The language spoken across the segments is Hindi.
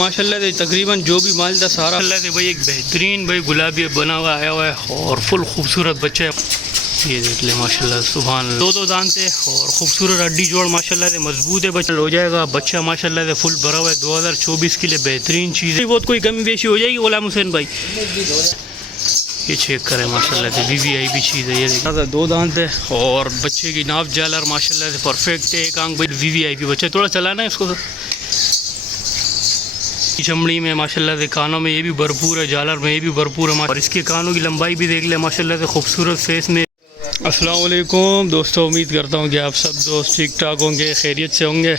माशाल्लाह से तकरीबन जो भी माल था सारा अल्लाह से भाई एक बेहतरीन भाई गुलाबी बना हुआ आया हुआ है और फुल खूबसूरत बच्चा है। ये देख ले माशाल्लाह सुभान अल्लाह। दो दांत है और खूबसूरत हड्डी जोड़ माशाल्लाह से मजबूत है। बच्चा हो जाएगा बच्चा माशाल्लाह से फुल भरा हुआ है। 2024 के लिए बेहतरीन चीज़ है। बहुत कोई कमी बेशी हो जाएगी गुलाम हुसैन भाई। ये चेक करें माशाल्लाह से VVIP चीज़ है। ये देखिए दो दांत है और बच्चे की नाप जालर माशाल्लाह से परफेक्ट है। एक आंख भाई VVIP बच्चा थोड़ा चलाना है इसको। चमड़ी में माशाल्लाह से कानों में ये भी भरपूर है, जालर में ये भी भरपूर है और इसके कानों की लंबाई भी देख ले माशाल्लाह से खूबसूरत फेस में। अस्सलाम वालेकुम दोस्तों, उम्मीद करता हूँ कि आप सब दोस्त ठीक ठाक होंगे, खैरियत से होंगे।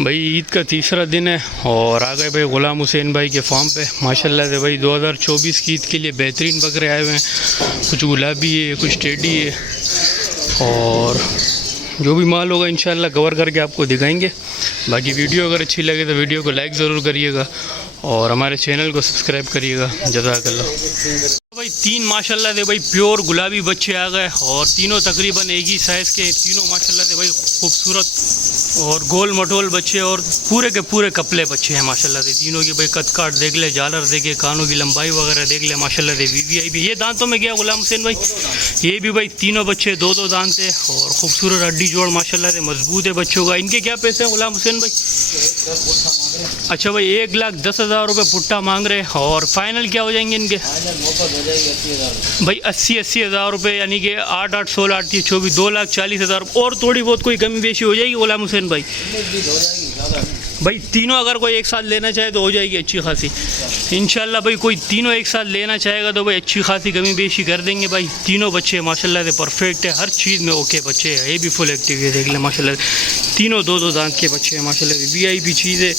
भाई ईद का तीसरा दिन है और आ गए भाई गुलाम हुसैन भाई के फार्म पे माशाल्लाह से। भाई 2024 की ईद के लिए बेहतरीन बकरे आए हुए हैं। कुछ गुलाबी है, कुछ टेडी है और जो भी माल होगा इंशाल्लाह कवर करके आपको दिखाएंगे। बाकी वीडियो अगर अच्छी लगे तो वीडियो को लाइक ज़रूर करिएगा और हमारे चैनल को सब्सक्राइब करिएगा। जज़ाकल्लाह। भाई तीन माशाल्लाह से भाई प्योर गुलाबी बच्चे आ गए और तीनों तकरीबन एक ही साइज़ के, तीनों माशाल्लाह से भाई खूबसूरत और गोल मटोल बच्चे और पूरे के पूरे कपले बच्चे हैं माशाल्लाह से। तीनों की भाई कद काट देख ले, जालर देखे, कानों की लंबाई वगैरह देख ले माशाल्लाह से। VVIP ये दांतों में गया गुलाम हुसैन भाई। ये भी भाई तीनों बच्चे दो दो दांत है और खूबसूरत हड्डी जोड़ माशाल्लाह से मजबूत है बच्चों का। इनके क्या पैसे हैं गुलाम हुसैन भाई? अच्छा भाई 1,10,000 रुपये पुट्टा मांग रहे हैं और फाइनल क्या हो जाएंगे इनके? भाई 80,000 रुपये यानी कि 8,8, 16, 8, 24, 2,40,000 और थोड़ी बहुत कोई कमी बेशी हो जाएगी गुलाम हुसैन भाई। भाई तीनों अगर कोई एक साथ लेना चाहे तो हो जाएगी अच्छी खासी इंशाल्लाह। भाई कोई तीनों एक साथ लेना चाहेगा तो भाई अच्छी खासी कमी बेशी कर देंगे। भाई तीनों बच्चे माशाल्लाह से परफेक्ट है, हर चीज़ में ओके बच्चे हैं। ये भी फुल एक्टिव है देख ले माशाल्लाह। तीनों दो दो दांत के बच्चे हैं माशाल्लाह से। VVIP चीज़ है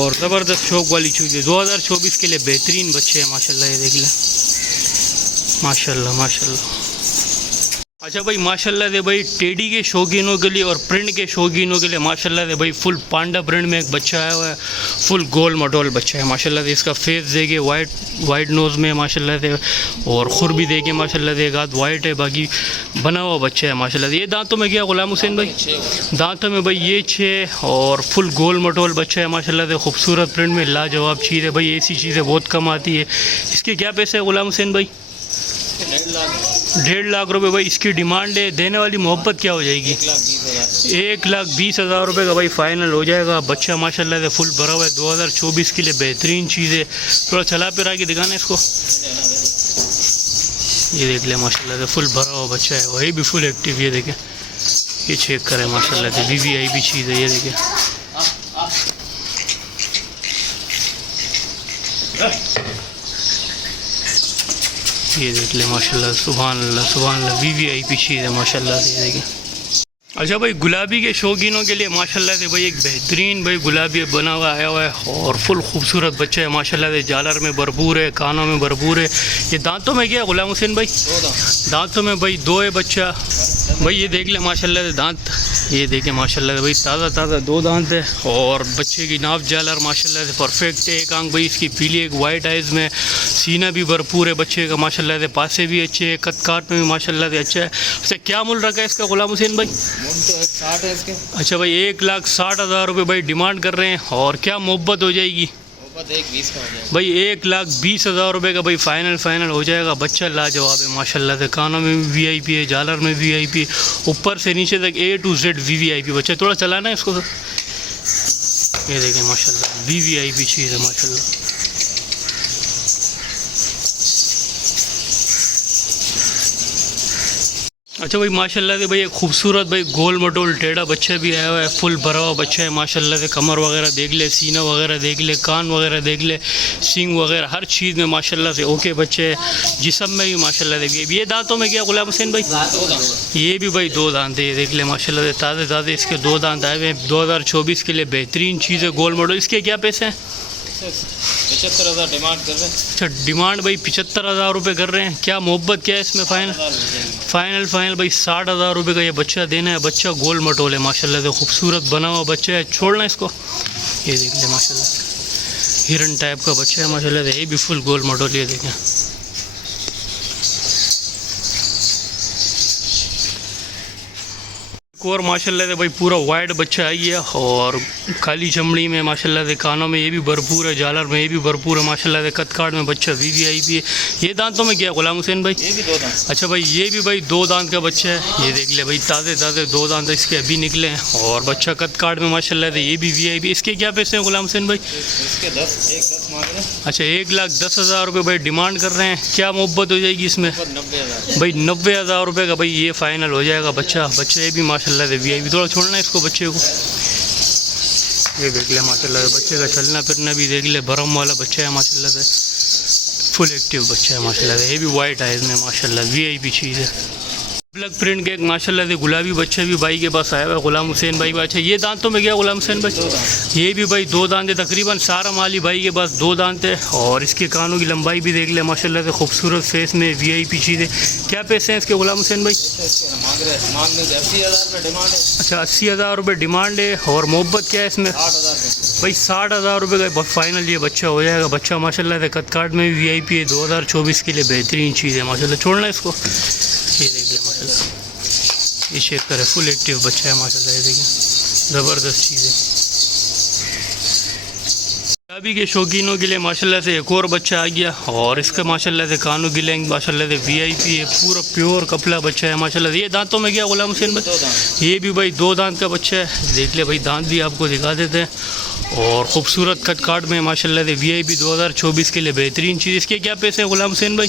और ज़बरदस्त शौक वाली चीज़ है। 2024 के लिए बेहतरीन बच्चे हैं माशाल्लाह। ये देख ले माशाल्लाह माशाल्लाह। अच्छा भाई माशाल्लाह से भाई टेडी के शौकीनों के लिए और प्रिंट के शौकीनों के लिए माशाल्लाह से भाई फुल पांडा प्रिंट में एक बच्चा आया हुआ है। फुल गोल मटोल बच्चा है माशाल्लाह से। इसका फेस देखिए वाइट नोज़ में माशाल्लाह से और खुर भी देखिए माशाल्लाह से। एक हाथ वाइट है, बाकी बना हुआ बच्चा है माशाल्लाह से। ये दांतों में क्या गुलाम हुसैन भाई? दांतों में भाई ये 6 और फुल गोल मटोल बच्चा है माशाल्लाह से। खूबसूरत प्रिंट में लाजवाब चीज़ है भाई। ऐसी चीज़ें बहुत कम आती है। इसके क्या पैसे है गुलाम हुसैन भाई? 1.5 लाख रुपये भाई इसकी डिमांड है। देने वाली मोहब्बत क्या हो जाएगी? 1,20,000 रुपये का भाई फाइनल हो जाएगा। बच्चा माशाल्लाह से फुल भरा हुआ है। 2024 के लिए बेहतरीन चीज़ है। थोड़ा चला फिर आके दिखाना इसको। ये देख ले माशाल्लाह से फुल भरा हुआ बच्चा है। वही भी फुल एक्टिव। ये देखें, ये चेक करें माशाल्लाह से। VVIP चीज़ है। ये देखें ये देख ले माशाल्लाह सुभान अल्लाह। VVIP चीज़ है माशाल्लाह से। ये देखें। अच्छा भाई गुलाबी के शौकीनों के लिए माशाल्लाह से भाई एक बेहतरीन भाई गुलाबी बना हुआ आया हुआ है और फुल खूबसूरत बच्चा है माशाल्लाह से। जालर में भरपूर है, कानों में भरपूर है। ये दांतों में क्या है गुलाम हुसैन भाई? दांतों में भाई 2 है बच्चा। भाई ये देख ले माशाल्लाह से दांत। ये देखें माशाल्लाह से भाई ताज़ा 2 दांत है और बच्चे की नाप जालर माशाल्लाह से परफेक्ट है। एक आंख भाई इसकी पीली, एक वाइट आइज़ में। सीना भी भरपूर है बच्चे का माशाल्लाह से। पासे भी अच्छे है, कद काट में भी माशाल्लाह से अच्छा है। उससे क्या मूल्य रखा है इसका गुलाम हुसैन भाई? 60 है इसके। अच्छा भाई 1,60,000 रुपये भाई डिमांड कर रहे हैं और क्या मोहब्बत हो जाएगी? 1,20,000 का हो जाएगा भाई 1,20,000 रुपये का भाई फाइनल हो जाएगा। बच्चा लाजवाब है माशाल्लाह से। कानों में भी VVIP है, जालर में VVIP, ऊपर से नीचे तक A to Z VVIP बच्चा। थोड़ा चलाना है इसको। ये देखें माशाल्लाह VVIP चीज़ है माशाल्लाह। अच्छा भाई माशाल्लाह से भाई एक खूबसूरत भाई गोल मटोल टेढ़ा बच्चा भी आया हुआ है। फुल भरा हुआ बच्चा है माशाल्लाह से। कमर वगैरह देख ले, सीना वगैरह देख ले, कान वगैरह देख ले, सींग वगैरह हर चीज़ में माशाल्लाह से ओके बच्चे है। जिस्म में भी माशाल्लाह से। ये दांतों में क्या गुलाम हुसैन भाई? ये भी भाई 2 दांत है। ये देख ले माशाल्लाह से ताज़े इसके 2 दांत आए हुए हैं। 2024 के लिए बेहतरीन चीज़ है गोल मटोल। इसके क्या पैसे हैं? 75,000 डिमांड कर रहे हैं। अच्छा डिमांड भाई 75,000 रुपये कर रहे हैं। क्या मोहब्बत क्या है इसमें? फाइनल भाई 60,000 रुपये का ये बच्चा देना है। बच्चा गोल मटोल है माशाल्लाह से। खूबसूरत बना हुआ बच्चा है। छोड़ना इसको। ये देख ले माशाल्लाह हिरन टाइप का बच्चा है माशाल्लाह से। ये भी फुल गोल मटोल। ये देखें और माशाल्लाह से भाई पूरा वाइट बच्चा आई है और काली चमड़ी में माशाल्लाह से कानों में ये भी भरपूर है, झालर में ये भी भरपूर है माशाल्लाह से। कदकाट में बच्चा VVIP है। ये दांतों में क्या गुलाम हुसैन भाई? ये भी 2 दांत। अच्छा भाई ये भी भाई 2 दांत का बच्चा है। ये देख ले भाई ताज़े ताज़े 2 दांत इसके अभी निकले हैं और बच्चा कदकाट में माशाल्लाह से ये भी VIP। इसके क्या पैसे हैं गुलाम हुसैन भाई? इसके 10 मांग रहे हैं। अच्छा 1,10,000 रुपये भाई डिमांड कर रहे हैं। क्या मोहब्बत हो जाएगी इसमें? 90,000 भाई 90,000 रुपये का भाई ये फ़ाइनल हो जाएगा। बच्चा ये भी माशाल्लाह से VIP। थोड़ा छोड़ना है इसको बच्चे को। ये देख ले माशाल्लाह से बच्चे का चलना फिरना भी देख ले, भरम वाला बच्चा है माशाल्लाह से, फुल एक्टिव बच्चा है माशाल्लाह से। ये भी वाइट है इसमें माशाल्लाह VIP चीज़ है। ब्लैक प्रिंट के एक माशाल्लाह से गुलाबी बच्चा भी भाई के पास आया हुआ है गुलाम हुसैन भाई। अच्छा ये दांतों में क्या गुलाम हुसैन भाई? 2 दांत। ये भी भाई 2 दांत है तकरीबन। सारा माली भाई के पास 2 दांत है और इसके कानों की लंबाई भी देख ले माशाल्लाह से, खूबसूरत फेस में VIP चीज़ है। क्या पैसे हैं इसके गुलाम हुसैन भाई? मांगने 80,000 रुपये डिमांड है। अच्छा 80,000 रुपये डिमांड है और मोहब्बत क्या है इसमें? 60,000 रुपये। भाई 60,000 रुपये का फाइनल ये बच्चा हो जाएगा। बच्चा माशाल्लाह से कदकाट में भी VIP है। 2024 के लिए बेहतरीन चीज़ है माशाल्लाह। छोड़ना है इसको। ये देख ले माशाल्लाह, ये शेक कर है, फुल एक्टिव बच्चा है माशाल्लाह। ये देखिए ज़बरदस्त चीज़ है। गुलाबी के शौकीनों के लिए माशाल्लाह से एक और बच्चा आ गया और इसका माशाल्लाह से कानों की लेंथ माशाल्लाह से VIP है। पूरा प्योर कपला बच्चा है माशाल्लाह से। ये दांतों में क्या गुलाम हुसैन भाई? 2 दांत। ये भी भाई 2 दांत का बच्चा है। देख ले भाई दांत भी आपको दिखा देते हैं और ख़ूबसूरत कटकाट में माशाल्लाह से VIP 2024 के लिए बेहतरीन चीज़। इसके क्या पैसे हैं गुलाम हुसैन भाई?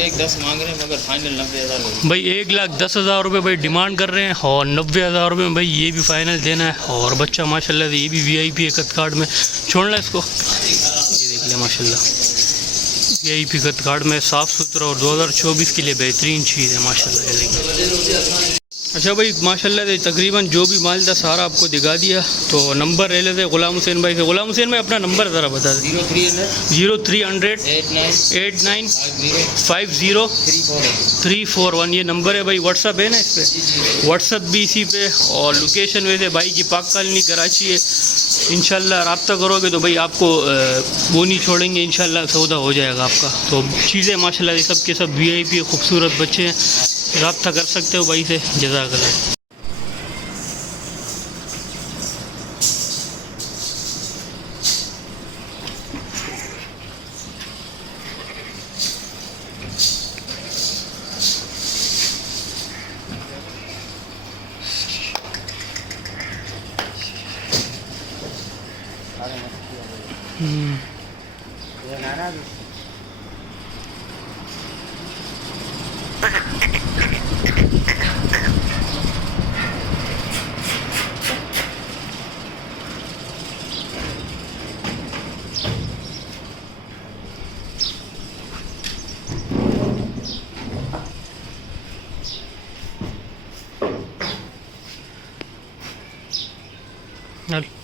1,10 मांग रहे हैं मगर फाइनल 90,000। भाई 1,10,000 रुपये भाई डिमांड कर रहे हैं और 90,000 रुपये में भाई ये भी फाइनल देना है और बच्चा माशाल्लाह से ये भी VIP है कदकाट में। छोड़ना है इसको। ये देख ले माशाल्लाह VIP कदकाट में, साफ़ सुथरा और 2024 के लिए बेहतरीन चीज़ है माशाल्लाह। ये देखिए। अच्छा भाई माशाल्लाह से तकरीबन जो भी माल था सारा आपको दिखा दिया। तो नंबर ले लेते गुलाम हुसैन भाई से। गुलाम हुसैन भाई अपना नंबर ज़रा बता दें। 0300 89 50 341 ये नंबर है भाई। व्हाट्सअप है ना इस पर? व्हाट्सअप भी इसी पे और लोकेशन वैसे भाई की पाक कॉलोनी कराची है। इंशाल्लाह रब्ता करोगे तो भाई आपको वो नहीं छोड़ेंगे, इंशाल्लाह सौदा हो जाएगा आपका। तो चीज़ें माशाल्लाह ये सब के सब VIP खूबसूरत बच्चे हैं। रब्ता कर सकते हो भाई से। जज़ाकल्लाह। चल